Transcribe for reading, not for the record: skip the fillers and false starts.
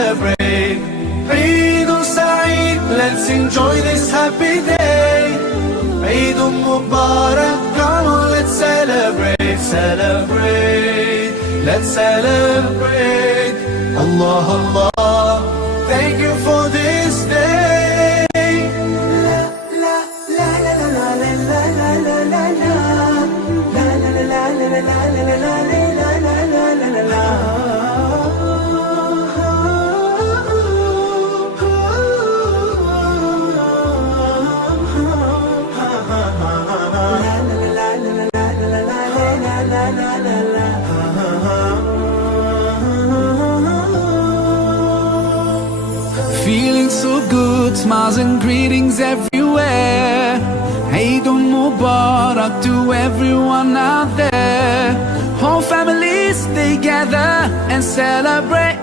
celebrate. Eid Saeed, let's enjoy this happy day. Eid Mubarak, come on, let's celebrate, celebrate, let's celebrate. Allah, Allah, thank you for this day. La la la la la la la la la la la la la la la la la la la. Feeling so good, smiles and greetings everywhere. Eid Mubarak to everyone out there. Whole families, they gather and celebrate.